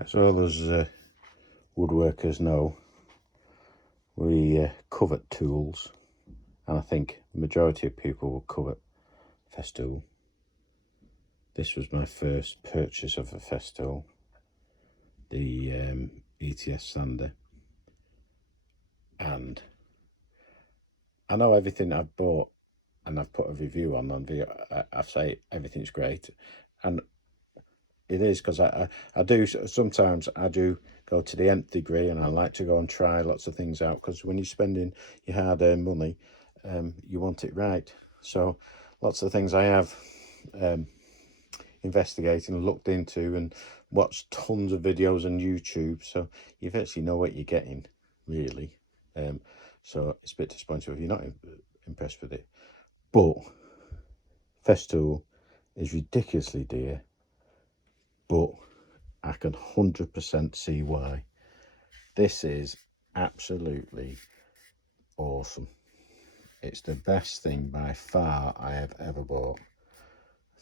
As all as woodworkers know, we covet tools, and I think the majority of people will covet Festool. This was my first purchase of a Festool, the ETS sander, and I know everything I've bought and I've put a review on video, I say everything's great, and it is, because I do sometimes go to the nth degree, and I like to go and try lots of things out, because when you're spending your hard-earned money, you want it right. So lots of things I have investigated and looked into and watched tons of videos on YouTube, so you virtually know what you're getting, really. So it's a bit disappointing if you're not impressed with it. But Festool is ridiculously dear, but I can 100% see why. This is absolutely awesome. It's the best thing by far I have ever bought.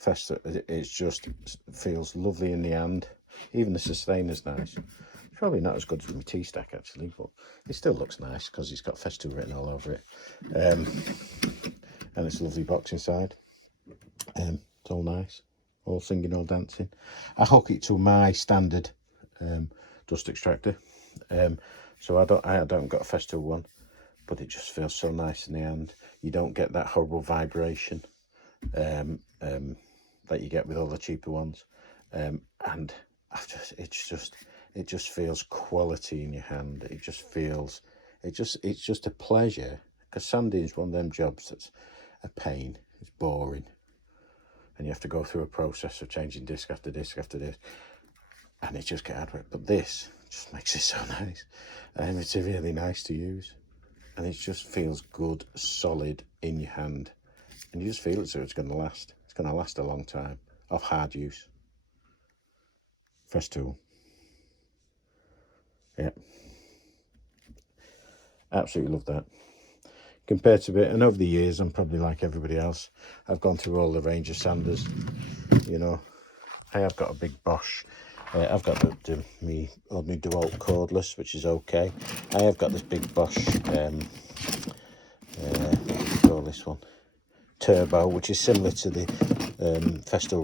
Festool, it just feels lovely in the hand. Even the sustainer's nice. It's probably not as good as my T-Stack actually, but it still looks nice because it's got Festool written all over it. And it's a lovely box inside. It's all nice, all singing, all dancing. I hook it to my standard dust extractor, so I don't got a Festool one, but it just feels so nice in the hand. You don't get that horrible vibration that you get with all the cheaper ones, and it just feels quality in your hand. It just feels, it's just a pleasure, because sanding is one of them jobs that's a pain. It's boring, and you have to go through a process of changing disc after disc after disc, and it just gets hard work. But this just makes it so nice, and it's really nice to use, and it just feels good, solid in your hand, and you just feel it, so it's going to last. It's going to last a long time of hard use. Festool, yeah, absolutely love that. Compared to it, and over the years, I'm probably like everybody else, I've gone through all the range of sanders. You know, I have got a big Bosch. I've got me ordinary DeWalt cordless, which is okay. I have got this big Bosch, what do you call this one? Turbo, which is similar to the Festool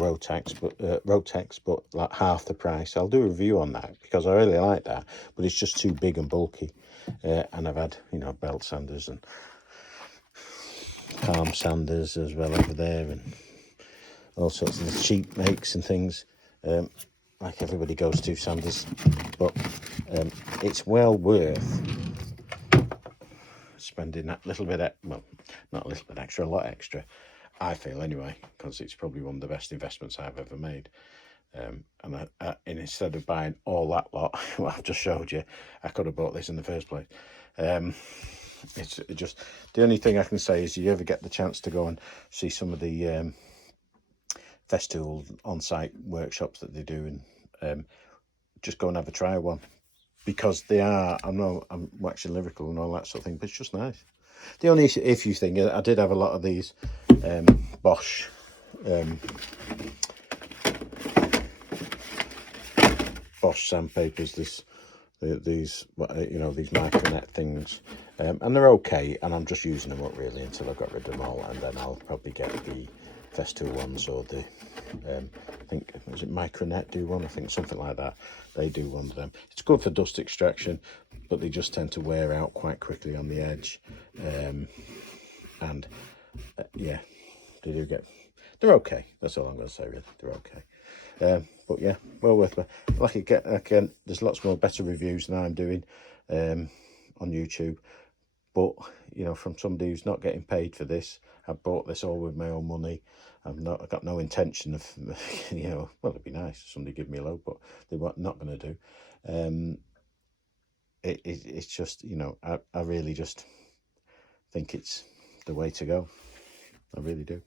Rotex, but like half the price. I'll do a review on that because I really like that, but it's just too big and bulky. And I've had, you know, belt sanders and palm sanders as well over there, and all sorts of the cheap makes and things, like everybody goes to sanders, but it's well worth spending that little bit, well, not a little bit extra, a lot extra, I feel anyway, because it's probably one of the best investments I've ever made. And instead of buying all that lot, what I've just showed you, I could have bought this in the first place. It's just, the only thing I can say is, you ever get the chance to go and see some of the Festool on-site workshops that they do, and just go and have a try one, because they are, I'm waxing lyrical and all that sort of thing, but it's just nice. The only issue thing, I did have a lot of these Bosch sandpapers, these you know, these micronet things, and they're okay, and I'm just using them up really until I've got rid of them all, and then I'll probably get the Festool ones, or the I think, is it Micronet do one? I think something like that. They do one of them. It's good for dust extraction, but they just tend to wear out quite quickly on the edge, and yeah, they do get, they're okay. That's all I'm going to say really. They're okay. But yeah, well worth it. Like again, there's lots more better reviews than I'm doing on YouTube, but you know, from somebody who's not getting paid for this, I bought this all with my own money. I've got no intention of, you know, well, it'd be nice if somebody give me a load, but they were not going to do. It's just, you know, I really just think it's the way to go. I really do.